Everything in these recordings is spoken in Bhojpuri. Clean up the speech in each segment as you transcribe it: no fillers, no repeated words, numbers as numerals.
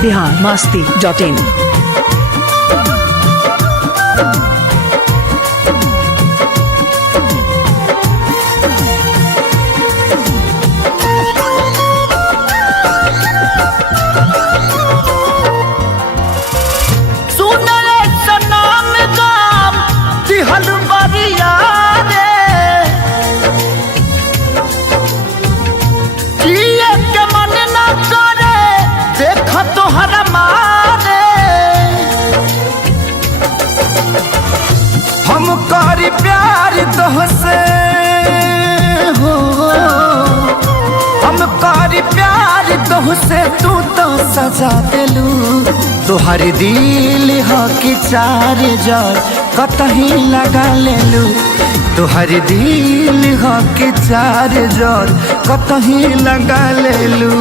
biharmasti.in। हम करी प्यार तोहसे हो, हम करी प्यार तोहसे, तू तो सजा दिलू। तोहर दिल हो कि चार जार कतही लगा लेलू। तोहर दिल हो कि चार जार कतही लगा लेलू।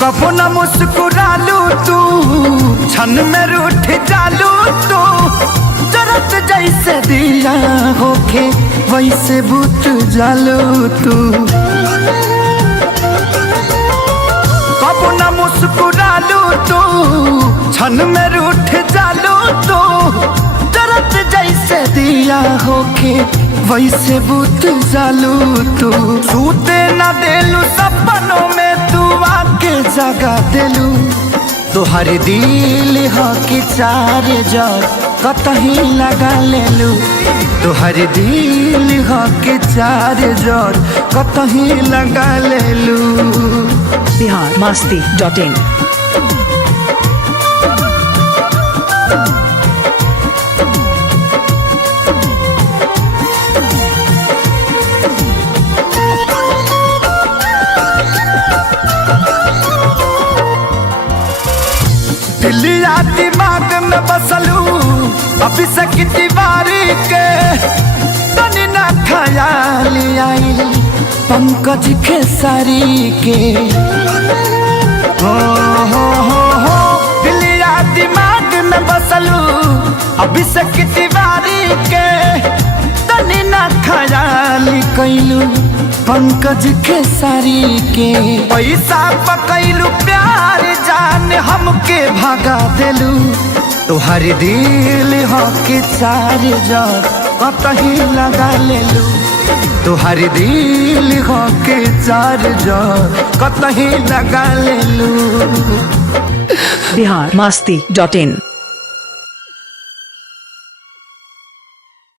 कबो न मुस्कुरालू तू, क्षण में रूठ जालू तू। जरत जैसे दिया होके वैसे बुत जालू तू। कबो न मुस्कुरालू तू, क्षण में रूठ जालू तू। जरत जैसे दिया होके वैसे बुत जालू तू। सूते न देलू सपनों में तू आके जगा दिलू। तोहर दिल हो कि चार जार कतही लगा लेलू। तोहर दिल हो कि चार जार कतही लगा लेलू। biharmasti.in। दिलिया दिमाग में बसलू अभी से दीवारी के। तनी ना ख्याल आई पंकज खेसारी के। हो दिलिया दिमाग में बसलू अभी से दीवारी के। तनी ना ख्याल कैलू पंकज खेसारी के। पैसा पकैलू प्यार जान हमके भगा दिलू। तोहर दिल हो कि चार जार कतही लगा लेलू। तोहर दिल हो कि चार जार कतही लगा लेलू। biharmasti.in।